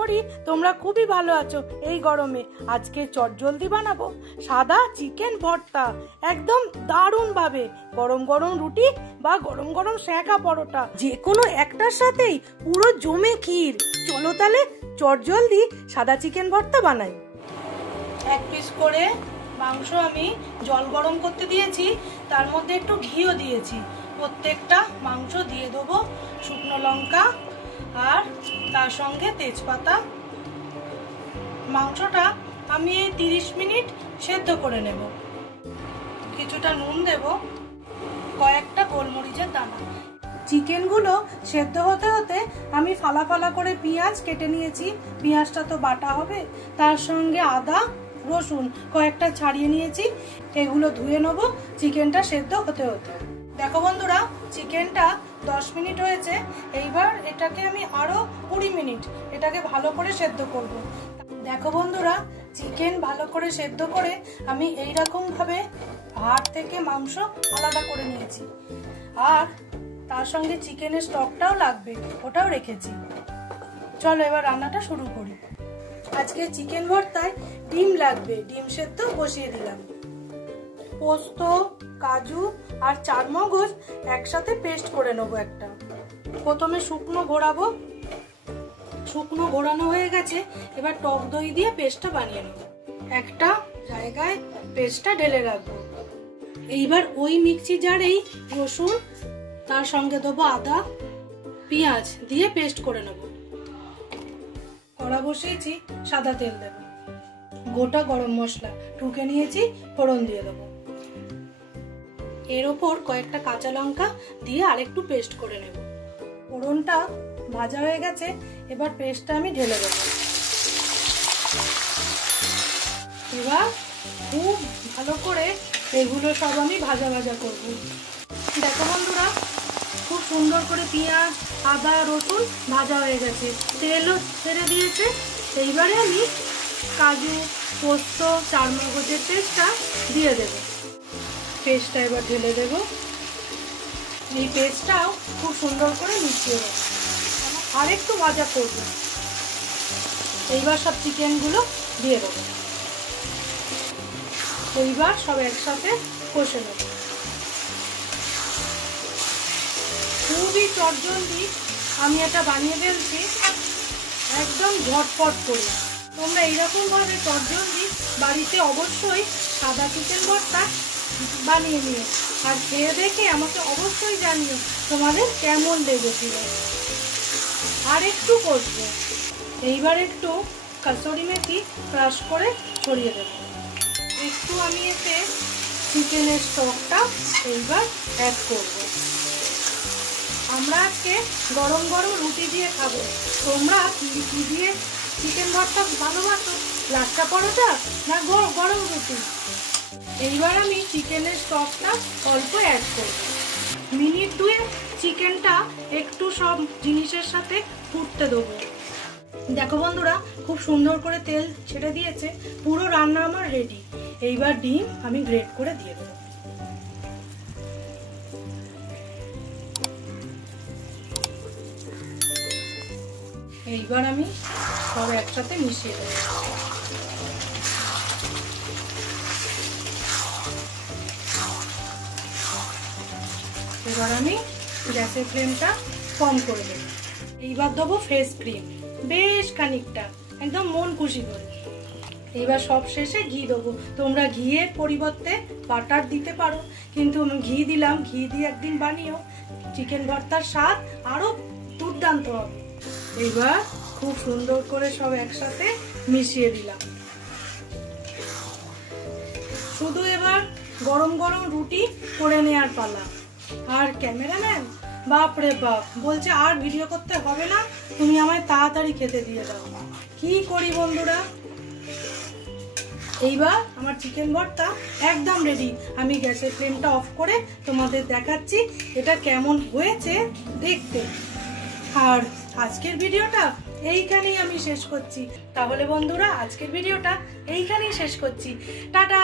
করি তোমরা খুবই ভালো আছো। এই গরমে আজকে চটজলদি বানাবো সাদা চিকেন ভর্তা, একদম দারুণ ভাবে। গরম গরম রুটি বা গরম গরম সেঁকা পরোটা, যে কোনো একটার সাথেই পুরো জমে ক্ষীর। চলো তাহলে চটজলদি সাদা চিকেন ভর্তা বানাই। এক পিস করে মাংস আমি জল গরম করতে দিয়েছি, তার মধ্যে একটু ঘিও দিয়েছি। প্রত্যেকটা মাংস দিয়ে দেবো শুকনো লঙ্কা আর তার সঙ্গে তেজপাতা। মাংসটা আমি 30 মিনিট সেদ্ধ করে নেব। কিছুটা নুন দেব, কয়েকটা গোলমরিচের দানা। চিকেনগুলো সেদ্ধ হতে হতে আমি ফালা ফালা করে পেঁয়াজ কেটে নিয়েছি। পেঁয়াজটা তো বাটা হবে, তার সঙ্গে আদা রসুন কয়েকটা ছাড়িয়ে নিয়েছি। এগুলো ধুয়ে নেব চিকেনটা সেদ্ধ হতে হতে। দেখো বন্ধুরা, চিকেনটা 10 মিনিট হয়েছে। এইবার এটাকে আমি আরো 20 মিনিট এটাকে ভালো করে সেদ্ধ করব। দেখো বন্ধুরা, চিকেন ভালো করে সেদ্ধ করে আমি এইরকম ভাবে হাড় থেকে মাংস আলাদা করে নিয়েছি। আর তার সঙ্গে চিকেনের স্টকটাও লাগবে, ওটাও রেখেছি। চলো এবার রান্নাটা শুরু করি। আজকে চিকেন ভর্তায় ডিম লাগবে, ডিম সেদ্ধ বসিয়ে দিলাম। পোস্ত, কাজু আর চারমগজ একসাথে পেস্ট করে নেবো একটা। প্রথমে শুকনো ঘোরাবো। শুকনো ঘোরানো হয়ে গেছে, এবার টক দই দিয়ে পেস্টটা বানিয়ে নেবো। একটা জায়গায় পেস্টটা ঢেলে রাখবো। এইবার ওই মিক্সি জারেই রসুন, তার সঙ্গে দেবো আদা, পেঁয়াজ দিয়ে পেস্ট করে নেবো। কড়া বসিয়েছি, সাদা তেল দেব। গোটা গরম মশলা টুকে নিয়েছি, ফোড়ন দিয়ে দেবো। এর ওপর কয়েকটা কাঁচা লঙ্কা দিয়ে আরেকটু পেস্ট করে নেব। ফোড়নটা ভাজা হয়ে গেছে, এবার পেস্টটা আমি ঢেলে দেব। এবার খুব ভালো করে এগুলো সব আমি ভাজা ভাজা করব। দেখো বন্ধুরা, খুব সুন্দর করে পেঁয়াজ, আদা, রসুন ভাজা হয়ে গেছে, তেলও ছেড়ে দিয়েছে। এইবারে আমি কাজু, পোস্ত, চারমগজের পেস্টটা দিয়ে দেব। পেস্টটা এবার ঢেলে দেব। এই পেস্টটাও খুব সুন্দর করে মিশিয়ে দেব। আর একটু ভাজা করব। এইবার সব চিকেনগুলো দিয়ে দেব। এইবার সব একসাথে কষে নেব। খুবই চটজলদি আমি এটা বানিয়ে ফেলছি, একদম ঝটপট করে। তোমরা এইরকম ভাবে চটজলদি বাড়িতে অবশ্যই সাদা চিকেন ভর্তা বানিয়ে নিও, আর খেয়ে দেখে আমাকে অবশ্যই জানিও তোমাদের কেমন লেগেছিল। আর একটু কষবো। এইবার একটু কাসুরি মেথি ক্রাশ করে ছড়িয়ে দেব। একটু আমি এতে চিকেনের স্টকটা এইবার অ্যাড করব। আমরা আজকে গরম গরম রুটি দিয়ে খাবো। তোমরা কি দিয়ে চিকেন ভর্তা ভালোবাসো? লাচ্ছা পরোটা না গরম রুটি? এইবার আমি চিকেনের স্টকটা অল্প অ্যাড করব। মিনিট 2 চিকেনটা একটু সব জিনিসের সাথে ফুটতে দেবো। দেখো বন্ধুরা, খুব সুন্দর করে তেল ছেড়ে দিয়েছে। পুরো রান্না আমার রেডি। এইবার ডিম আমি গ্রেট করে দিয়ে দেবো। এইবার আমি সব একসাথে মিশিয়ে দেবো। এবার আমি গ্যাসের ফ্লেমটা কম করে দেবো। এইবার দেবো ফ্রেশ ক্রিম, বেশ খানিকটা, একদম মন খুশি করে। এইবার সব শেষে ঘি দেবো। তোমরা ঘিয়ের পরিবর্তে বাটার দিতে পারো, কিন্তু আমি ঘি দিলাম। ঘি দিয়ে একদিন বানিও, চিকেন ভর্তার স্বাদ আরো দুর্দান্ত হবে। এইবার খুব সুন্দর করে সব একসাথে মিশিয়ে দিলাম। শুধু এবার গরম গরম রুটি করে নেওয়ার পালা। আর ক্যামেরাম্যান বাপরে বাপ বলছে আর ভিডিও করতে হবে না, তুমি আমায় তাড়াতাড়ি খেতে দিয়ে দাও। কি করি বন্ধুরা? এইবার আমার চিকেন ভর্তা একদম রেডি। আমি গ্যাসের ফ্লেমটা অফ করে তোমাদের দেখাচ্ছি এটা কেমন হয়েছে দেখতে। আর আজকের ভিডিওটা এইখানেই আমি শেষ করছি। তাহলে বন্ধুরা, আজকের ভিডিওটা এইখানেই শেষ করছি। টাটা।